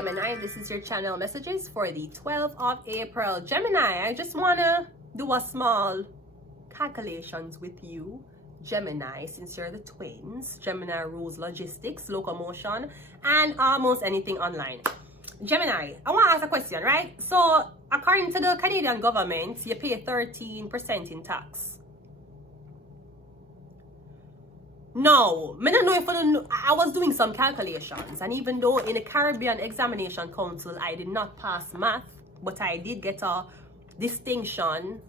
Gemini, this is your channel messages for the 12th of April. Gemini, I just want to do a small calculations with you. Gemini, since you're the twins, Gemini rules logistics, locomotion, and almost anything online. Gemini, I want to ask a question, right? So, according to the Canadian government, you pay 13% in tax. No, I don't know if I was doing some calculations, and even though in the Caribbean Examination Council I did not pass math, but I did get a distinction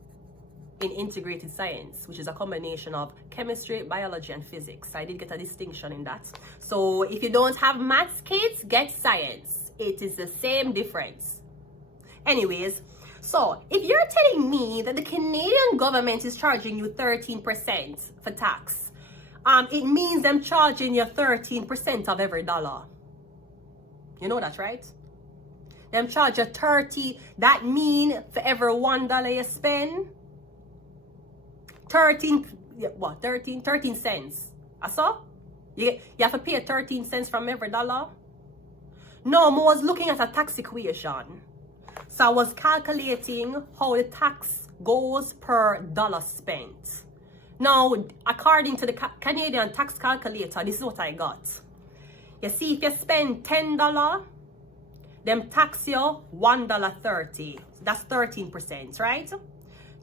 in integrated science, which is a combination of chemistry, biology, and physics. I did get a distinction in that. So if you don't have maths, kids, get science. It is the same difference. Anyways, so if you're telling me that the Canadian government is charging you 13% for tax, it means them charging you 13% of every dollar. You know that, right? Them charge you 30. That mean for every $1 you spend, 13 cents. I saw? You have to pay 13 cents from every dollar. No, I was looking at a tax equation. So I was calculating how the tax goes per dollar spent. Now, according to the Canadian tax calculator, this is what I got. You see, if you spend $10, them tax you $1.30. That's 13%, right?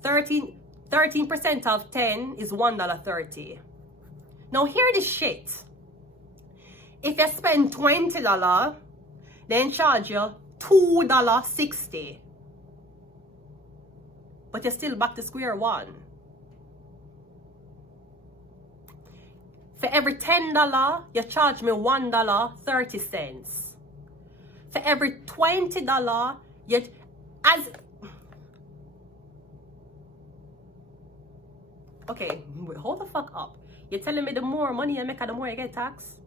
13% of 10 is $1.30. Now, hear this shit. If you spend $20, then charge you $2.60. But you're still back to square one. For every $10, you charge me $1.30. For every $20, okay, hold the fuck up. You're telling me the more money you make, the more you get taxed?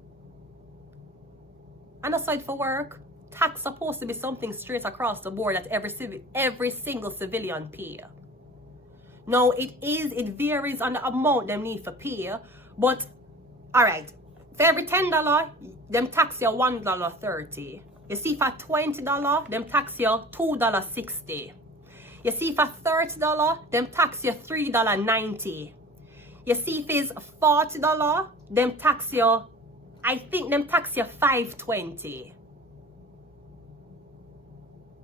And aside for work, tax supposed to be something straight across the board that every single civilian pay. Now, it varies on the amount them need for pay, but alright, for every $10, them tax you $1.30. You see, for $20, them tax you $2.60. You see, for $30, them tax you $3.90. You see, if it's $40, them tax you, I think them tax you $5.20.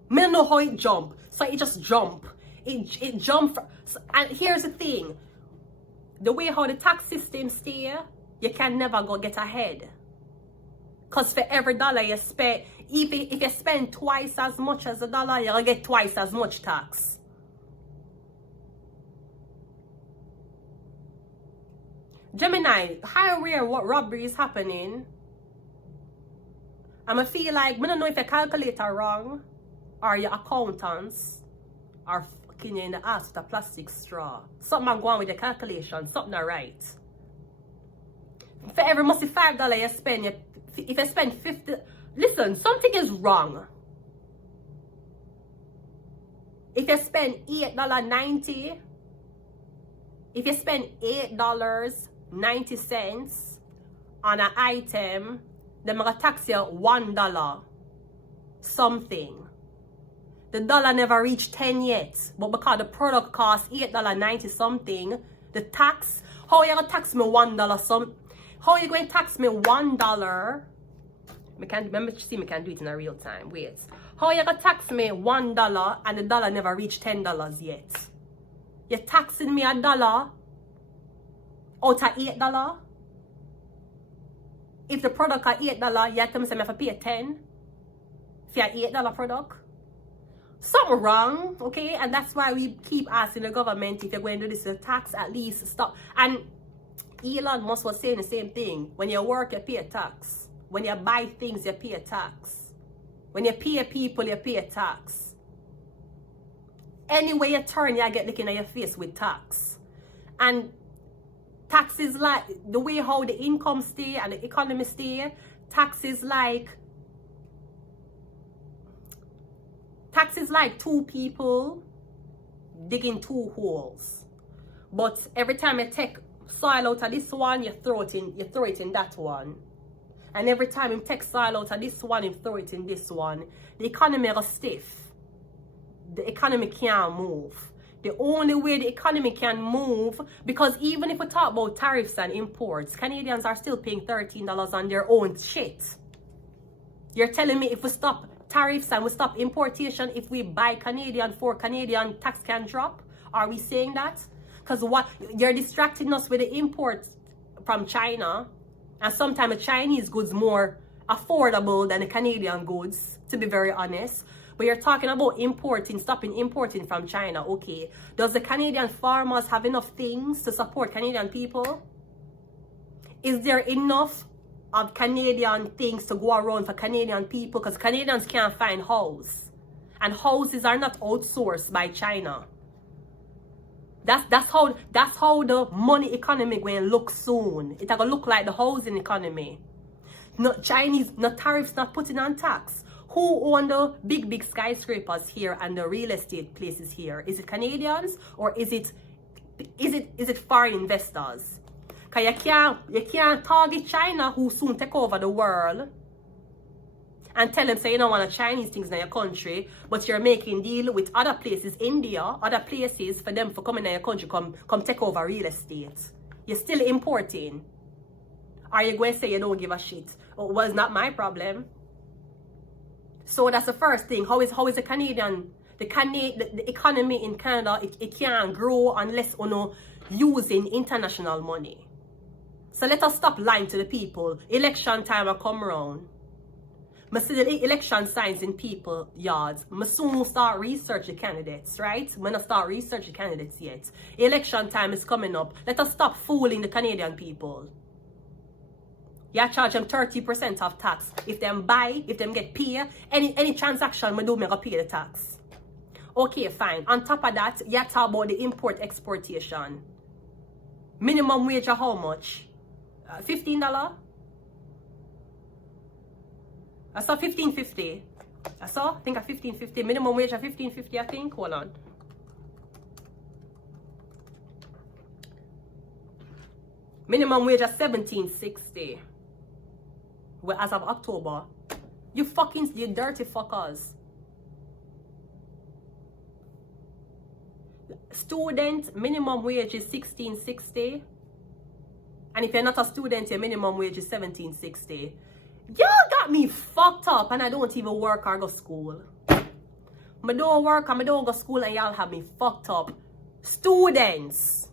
I don't know how it jump. So it just jump. It jump. And here's the thing. The way how the tax system stay, you can never go get ahead. Because for every dollar you spend, if you spend twice as much as a dollar, you'll get twice as much tax. Gemini, how rare what robbery is happening? I'ma feel like, I don't know if your calculator wrong, or your accountants are fucking you in the ass with a plastic straw. Something I'm going with your calculation, something not right. For every must be $5 you spend, if you spend 50, listen, something is wrong. If you spend $8.90, if you spend $8.90 on an item, then I'm gonna tax you $1 something. The dollar never reached 10 yet, but because the product costs $8.90 something, the tax, how you gonna tax me $1 some? How you going to tax me $1? I can do it in a real time. Wait. How you gonna tax me $1 and the dollar never reached $10 yet? You're taxing me $1 out of $8? If the product are $8, you have to say I have to pay 10 for your $8 product. Something wrong, okay? And that's why we keep asking the government, if you're going to do this tax, at least stop. And Elon Musk was saying the same thing. When you work, you pay a tax. When you buy things, you pay a tax. When you pay people, you pay a tax. Anyway you turn, you get looking at your face with tax. And tax is like, the way how the income stay and the economy stay, tax is like two people digging two holes. But every time you take soil out of this one, you throw it in that one. And every time him take soil out of this one, him throw it in this one. The economy is stiff. The economy can't move. The only way the economy can move, because even if we talk about tariffs and imports, Canadians are still paying $13 on their own shit. You're telling me if we stop tariffs and we stop importation, if we buy Canadian for Canadian, tax can drop? Are we saying that? Because what you're distracting us with the imports from China, and sometimes the Chinese goods more affordable than the Canadian goods, to be very honest. But you're talking about importing, stopping importing from China. Okay, does the Canadian farmers have enough things to support Canadian people? Is there enough of Canadian things to go around for Canadian people? Because Canadians can't find house, and houses are not outsourced by China. That's how the money economy going to look soon. It's going to look like the housing economy. Not Chinese, no tariffs, not putting on tax. Who own the big skyscrapers here and the real estate places here? Is it Canadians or is it foreign investors? Cause you can't target China, who soon take over the world, and tell them say you don't want Chinese things in your country, but you're making deal with other places, India, other places, for them for coming in your country, come take over real estate. You're still importing. Are you going to say you don't give a shit? Oh, well, it's not my problem. So that's the first thing. How is the Canadian, the economy in Canada, it can't grow unless using international money. So let us stop lying to the people. Election time will come around. I see the election signs in people's yards. I soon start researching candidates, right? I'm not start researching candidates yet. Election time is coming up. Let us stop fooling the Canadian people. You charge them 30% of tax. If them buy, if them get paid, any transaction I do, I pay the tax. Okay, fine. On top of that, you talk about the import exportation. Minimum wage of how much? $15? I saw $15.50. I think of $15.50. Minimum wage of $15.50, I think. Hold on. Minimum wage of $17.60. Well, as of October. You dirty fuckers. Student minimum wage is $16.60. And if you're not a student, your minimum wage is $17.60. Y'all got me fucked up, and I don't even work or go school. I don't work and I don't go school, and y'all have me fucked up. Students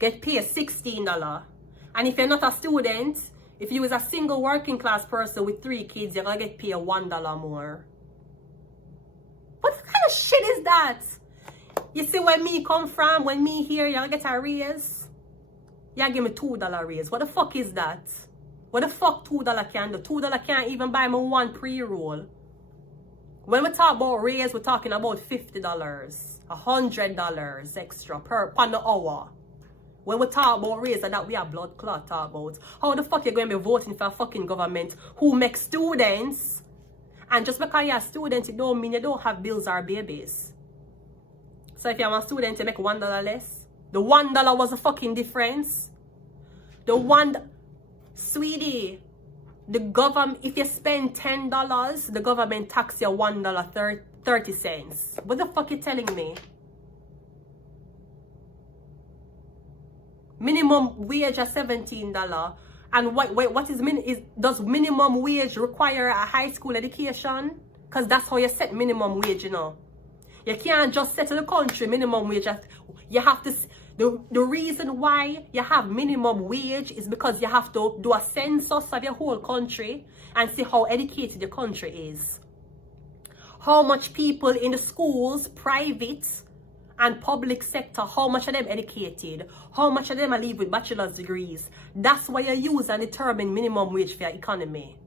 get paid $16. And if you're not a student, if you was a single working class person with 3 kids, you're gonna get paid $1 more. What kind of shit is that? You see where me come from, when me here, y'all get a raise? Y'all give me $2 raise. What the fuck is that? What the fuck $2 can do? $2 can't even buy me 1 pre-roll. When we talk about raise, we're talking about $50, $100 extra per the hour. When we talk about raise, that we have blood clot talk about. How the fuck you going to be voting for a fucking government who makes students? And just because you're a student, it don't mean you don't have bills or babies. So if you're a student, you make $1 less. The $1 was a fucking difference. Sweetie, the government, if you spend $10, the government tax you $1 30 cents. What the fuck you telling me? Minimum wage is $17. And what is does minimum wage require a high school education? Because that's how you set minimum wage, you know. You can't just set in the country minimum wage. You have to. The reason why you have minimum wage is because you have to do a census of your whole country and see how educated the country is. How much people in the schools, private and public sector, how much of them educated? How much of them are leave with bachelor's degrees? That's why you use and determine minimum wage for your economy.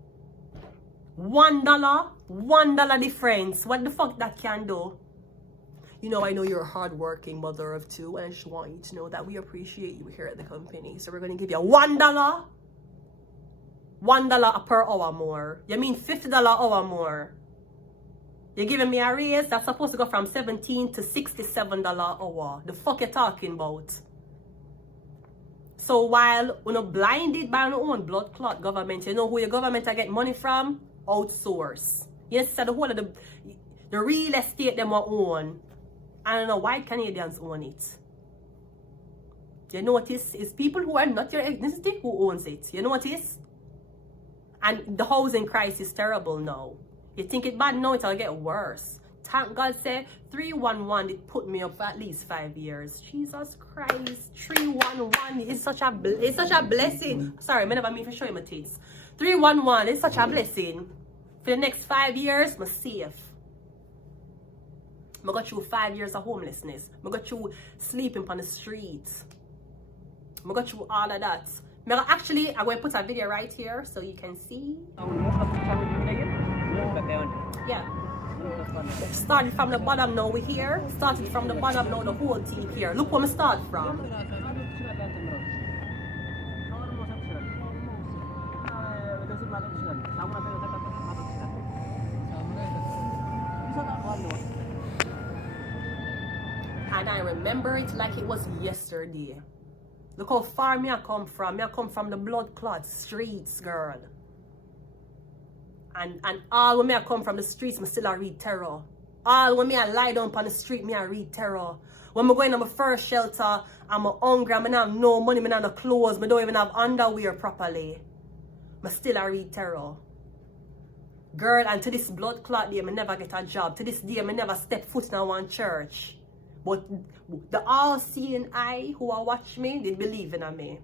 $1 difference. What the fuck that can do? You know, I know you're a hardworking mother of 2, and I just want you to know that we appreciate you here at the company. So we're going to give you $1 per hour more. You mean $50 hour more? You're giving me a raise that's supposed to go from $17 to $67 hour. The fuck you talking about? So while you're blinded by your own blood clot government, you know who your government are get money from? Outsource. Yes, so the whole of the real estate them will own. I don't know why Canadians own it. You notice it's people who are not your ethnicity who owns it. You notice? And the housing crisis is terrible now. You think it's bad now, it'll get worse. Thank God say 311 it put me up for at least 5 years. Jesus Christ, 311 is such a blessing. Sorry, I never mean to show you my teeth. 311 is such a blessing. For the next 5 years, I'm safe. I got through 5 years of homelessness. I got through sleeping on the streets. I got through all of that. Actually, I'm going to put a video right here so you can see. Yeah. Started from the bottom, now we're here. Started from the bottom, now the whole team here. Look where I start from. And I remember it like it was yesterday. Look how far me I come from. Me I come from the blood clot streets, girl. And all when me I come from the streets, me still I read terror. All when me I lie down on the street, me I read terror. When me going to my first shelter, I'm hungry, I don't have no money, I don't have no clothes, I don't even have underwear properly. Me still I read terror. Girl, and to this blood clot day, I never get a job. To this day, I never step foot in one church. But the all-seeing eye who are watch me, they believe in me.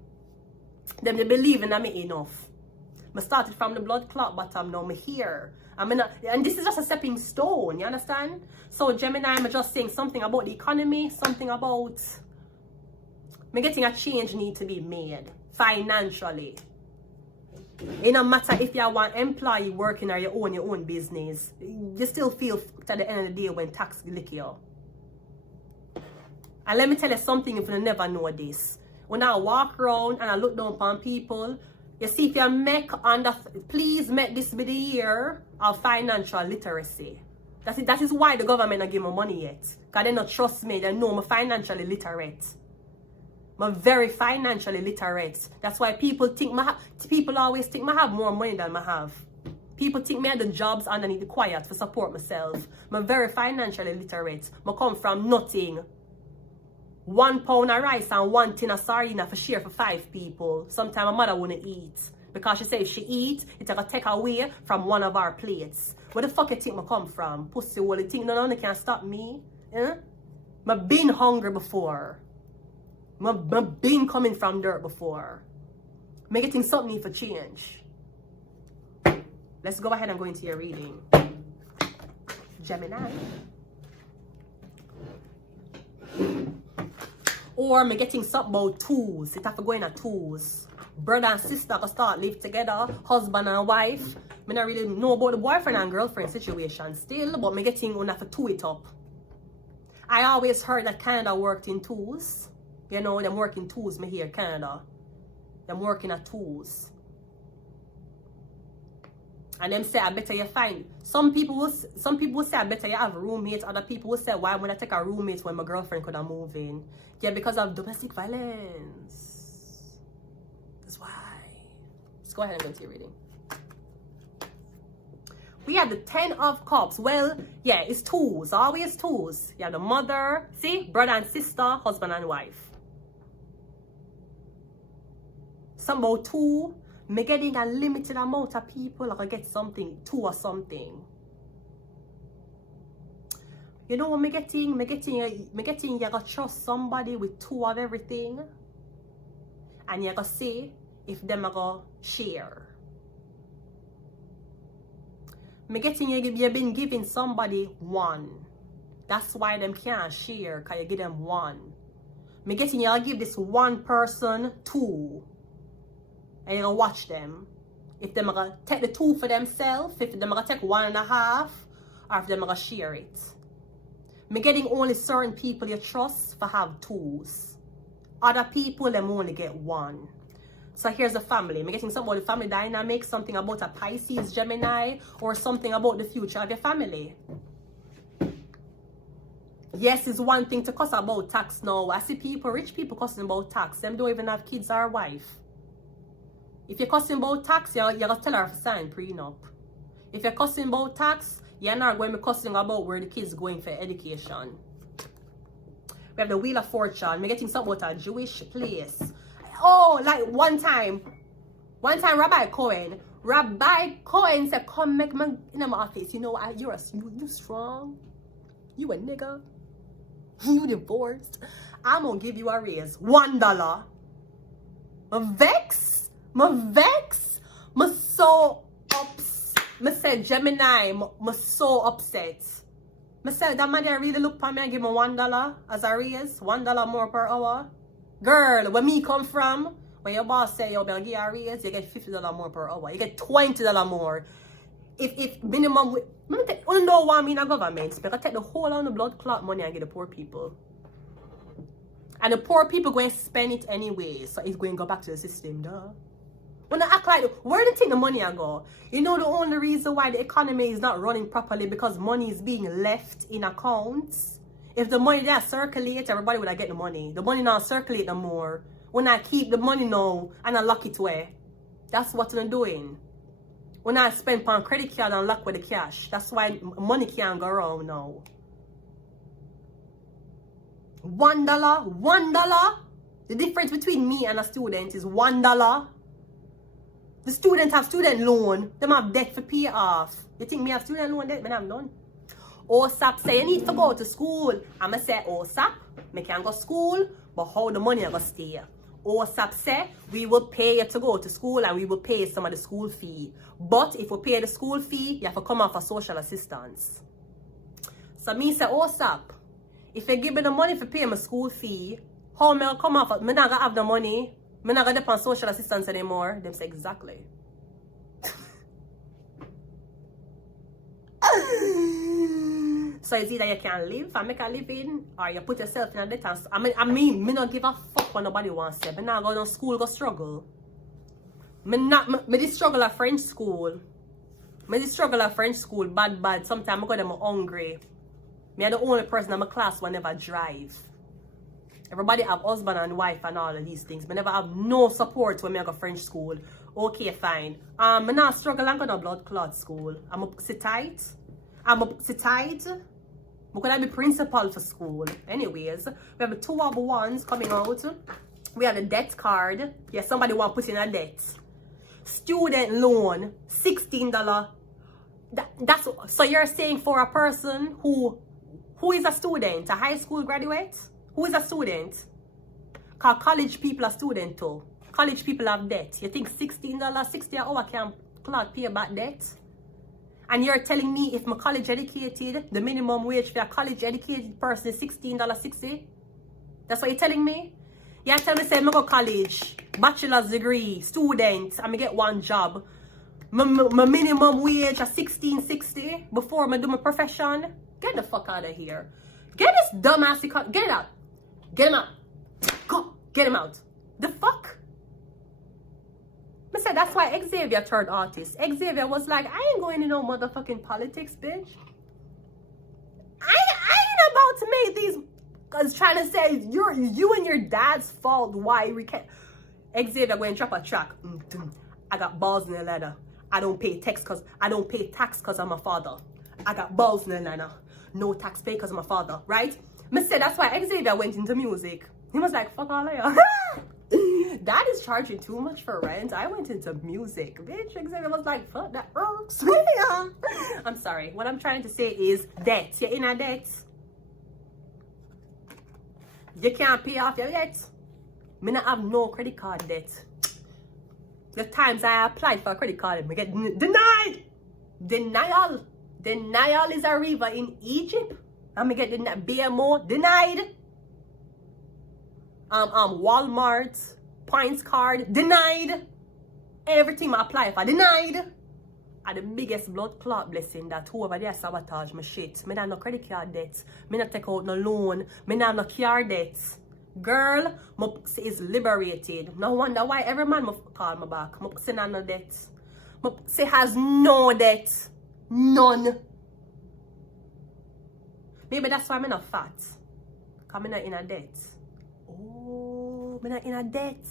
They believe in me enough. I started from the blood clot bottom, now I'm here. And this is just a stepping stone, you understand? So Gemini, I'm just saying something about the economy, something about me getting a change need to be made financially. It don't matter if you're one employee working or you own your own business, you still feel at the end of the day when tax lick you. And let me tell you something if you never know this. When I walk around and I look down upon people, you see if you please make this be the year of financial literacy. That is why the government not give me money yet. Because they don't trust me, they know I'm financially literate. I'm very financially literate. That's why people always think I have more money than I have. People think me have the jobs underneath the quiet to support myself. I'm very financially literate. I come from nothing. 1 pound of rice and 1 tin of sardine for share for 5 people. Sometimes my mother wouldn't eat. Because she said if she eat, it's gonna take away from one of our plates. Where the fuck you think I come from? Pussy hole, you think no can stop me? I've been hungry before. I've been coming from dirt before. I'm getting something for change. Let's go ahead and go into your reading. Gemini. Or I'm getting something about tools. It have to go in a tools. Brother and sister can start live together. Husband and wife. I don't really know about the boyfriend and girlfriend situation still. But I'm getting one have to two it up. I always heard that Canada worked in tools. You know, them working tools me here, Canada. Them working at tools. And them say I better you find. Some people will say I better you have roommates. Other people will say why would I take a roommate when my girlfriend could have moved in? Yeah, because of domestic violence. That's why. Let's go ahead and go to your reading. We have the 10 of Cups. Well, yeah, it's tools. Always tools. You have the mother. See? Brother and sister. Husband and wife. Some about two. Me getting a limited amount of people. I can get something. 2 or something. You know what me getting you gotta trust somebody with 2 of everything. And you gotta see if them are gonna share. Me getting you been giving somebody 1. That's why them can't share, cause you give them 1. Me getting you give this 1 person 2. And you're gonna watch them. If they're gonna take the 2 for themselves, if they're gonna take 1.5, or if they're gonna share it. Me getting only certain people you trust for have 2s. Other people, them only get 1. So here's the family. Me getting something about the family dynamic, something about a Pisces, Gemini, or something about the future of your family. Yes, it's one thing to cuss about tax now. I see people, rich people cussing about tax. Them don't even have kids or wife. If you're cussing about tax, you're going to tell her to sign prenup. If you're cussing about tax, you're not going to be cussing about where the kids going for education. We have the Wheel of Fortune. We're getting something about a Jewish place. Oh, like one time, Rabbi Cohen said, come make me in my office. You know, you strong. You a nigga. You divorced. I'm going to give you a raise. $1. My vex. My so upset. I said, Gemini, I'm so upset. I said, that man really look for me and give me $1 as a raise. $1 more per hour. Girl, where me come from, when your boss say, yo, I'll give you a raise, you get $50 more per hour. You get $20 more. If minimum, you don't want me in a government, because I take the whole of the blood clot money and give the poor people. And the poor people going to spend it anyway, so it's going to go back to the system, duh. When I act like, where do you think the money I go? You know the only reason why the economy is not running properly because money is being left in accounts. If the money that circulate, everybody would get the money. The money not circulate no more. When I keep the money now and I lock it away, that's what I'm doing. When I spend on credit card and lock with the cash, that's why money can't go around now. $1. The difference between me and a student is $1. The students have student loan. Them have debt for pay off. You think me have student loan debt? Me I'm done. OSAP say you need to go to school. I'ma say OSAP, me can go to school, but how the money I go stay? OSAP say we will pay you to go to school and we will pay some of the school fee. But if we pay the school fee, you have to come off for social assistance. So me say OSAP, if you give me the money for pay my school fee, how me come off? Me not gonna have the money. Me not gonna depend on social assistance anymore. Them say exactly. So it's either you can live and make a living, or you put yourself in a debt. I mean, me not give a fuck what nobody wants to say. Me not go to school, go struggle. Me just struggle at French school. Bad. Sometimes I go them hungry. Me are the only person in my class who never drive. Everybody have husband and wife and all of these things. Me never have no support when I go French school. Okay, fine. Me not struggle and go to blood clot school. I'm up sit tight. I'm gonna be principal for school. Anyways, we have the 2 of 1s coming out. We have the debt card. Yeah, somebody want to put in a debt. Student loan, $16. That's so you're saying for a person who is a student, a high school graduate, who is a student? Because college people are student too. College people have debt. You think $16, 60 an hour can pay back debt? And you're telling me if I'm college educated, the minimum wage for a college educated person is $16.60? That's what you're telling me? You're telling me, say, I go college, bachelor's degree, student, and I get one job. My minimum wage is $16.60 before I do my profession? Get the fuck out of here. Get this dumbass, get it out. Get him out. Go, get him out. The fuck? I said that's why Xavier turned artist. Xavier was like, I ain't going to no motherfucking politics, bitch. I ain't about to make these, cause trying to say you and your dad's fault why we can't. Xavier going to drop a track. I got balls in the leather. I don't pay tax cause I'm a father. I got balls in the leather. No tax pay cause I'm a father, right? I said that's why Xavier went into music. He was like, fuck all of y'all. Dad is charging too much for rent. I went into music, bitch. Xavier was like, fuck, that irks. I'm sorry. What I'm trying to say is debt. You're in a debt. You can't pay off your debt. Me not have no credit card debt. The times I applied for a credit card, I get denied. Denial is a river in Egypt. I'm gonna get the BMO denied. Walmart points card denied. Everything I apply for denied. And the biggest blood clot blessing that whoever there sabotage my shit. Me not have no credit card debt. Me not take out no loan. Me not have no car debt. Girl, my pussy is liberated. No wonder why every man call me back. My pussy not no debt. My pussy has no debt. None. Maybe that's why I'm not fat. Because I'm not in a debt. Oh, I'm not in a debt.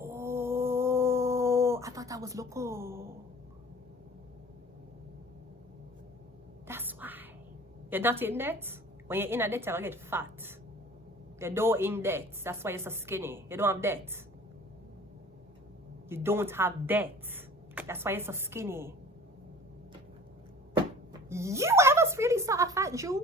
Oh, I thought that was local. That's why. You're not in debt. When you're in a debt, you're going to get fat. You're not in debt. That's why you're so skinny. You don't have debt. You don't have debt. That's why you're so skinny. You ever really saw a fat Jew?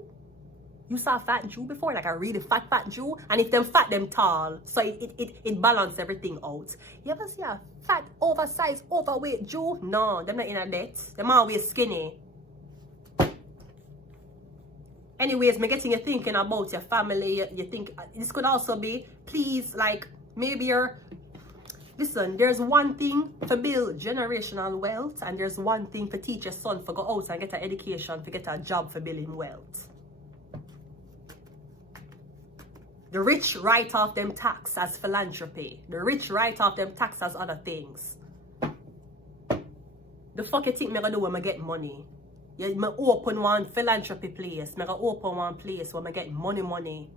You saw a fat Jew before? Like a really fat Jew? And if them fat, them tall. So it balances everything out. You ever see a fat, oversized, overweight Jew? No, them not in a debt. Them always skinny. Anyways, me getting you thinking about your family. You think this could also be, please, like, maybe you're, listen, there's one thing to build generational wealth, and there's one thing to teach your son to go out and get an education, to get a job for building wealth. The rich write off them tax as philanthropy. The rich write off them tax as other things. The fuck you think me gonna do when I get money? Yeah, me open one philanthropy place. Me gonna open one place where I get money. Money.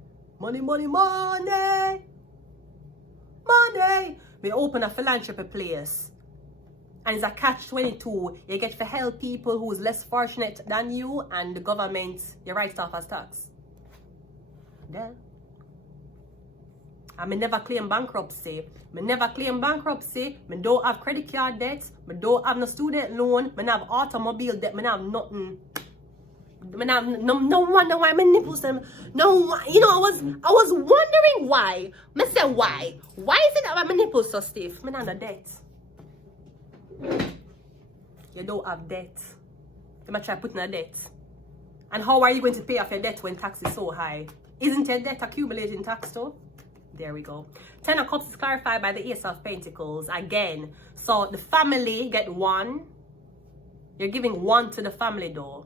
We open a philanthropy place. And it's a catch-22. You get to help people who's less fortunate than you, and the government, you write off as tax. Yeah. I may never claim bankruptcy. Me never claim bankruptcy. Me don't have credit card debt. Me don't have no student loan. Me don't have automobile debt. Me don't have nothing. Me don't have no wonder why my nipples them. No, you know, I was wondering why. Me say why? Why is it that my nipples so stiff? Me don't have debt. You don't have debt. You might try putting a debt. And how are you going to pay off your debt when tax is so high? Isn't your debt accumulating tax too? There we go. 10 of Cups is clarified by the Ace of Pentacles. Again, so the family get one. You're giving one to the family though.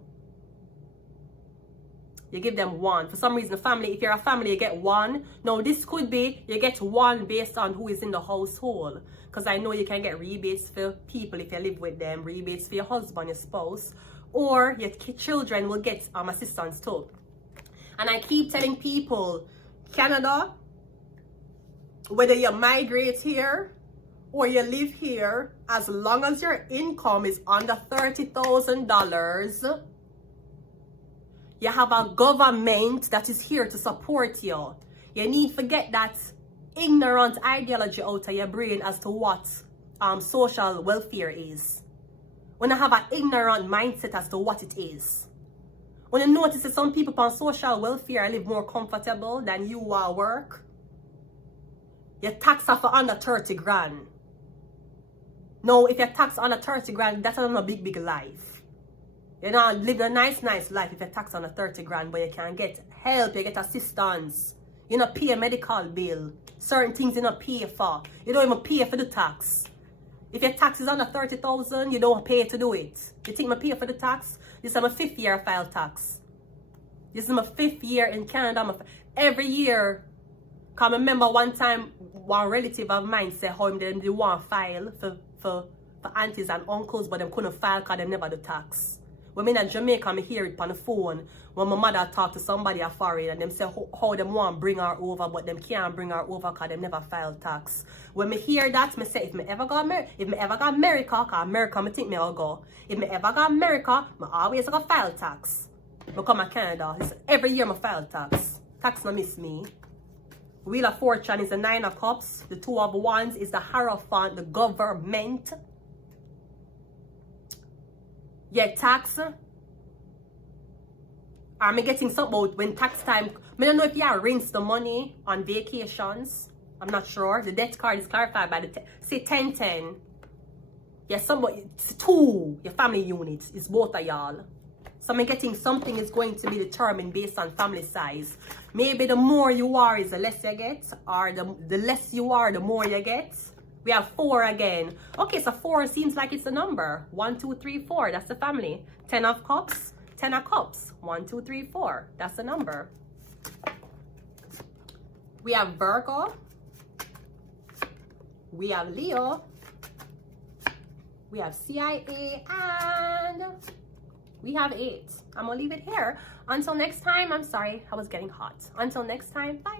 You give them one. For some reason, the family, if you're a family, you get one. No, this could be, you get one based on who is in the household. Because I know you can get rebates for people if you live with them. Rebates for your husband, your spouse. Or your children will get assistance too. And I keep telling people, Canada, whether you migrate here or you live here, as long as your income is under $30,000, you have a government that is here to support you. You need to get that ignorant ideology out of your brain as to what social welfare is. When you have an ignorant mindset as to what it is. When you notice that some people on social welfare live more comfortable than you are work, your tax are for under 30 grand. No, if your tax under 30 grand, that's not a big life. You're not living a nice life if your tax under 30 grand, but you can get help, you get assistance. You don't pay a medical bill. Certain things you don't pay for. You don't even pay for the tax. If your tax is under 30,000, you don't pay to do it. You think I pay for the tax? This is my 5th year I file tax. This is my 5th year in Canada. Every year. Because I remember one time, one relative of mine said how they want to file for aunties and uncles, but they couldn't file because they never do tax. When I'm in Jamaica, I hear it on the phone when my mother talk to somebody a foreign and them say how them want to bring her over, but them can't bring her over because they never file tax. When I hear that, I say if I ever go America, because America I think I will go. If I ever go America, I always go file tax. I come to Canada, every year I file tax. Tax not miss me. Wheel of Fortune is the 9 of Cups. The 2 of Wands is the Hierophant, the government. Yeah, tax. I'm getting something about when tax time. I don't know if you rinse the money on vacations. I'm not sure. The debt card is clarified by the say 1010. Yeah, somebody, it's 2. Your family units. It's both of y'all. So I'm getting something is going to be determined based on family size. Maybe the more you are is the less you get, or the less you are, the more you get. We have 4 again. Okay, so 4 seems like it's a number. 1, 2, 3, 4. That's the family. 10 of Cups. 10 of Cups. 1, 2, 3, 4. That's the number. We have Virgo. We have Leo. We have CIA and We have 8. I'm gonna leave it here. Until next time, I'm sorry, I was getting hot. Until next time, bye.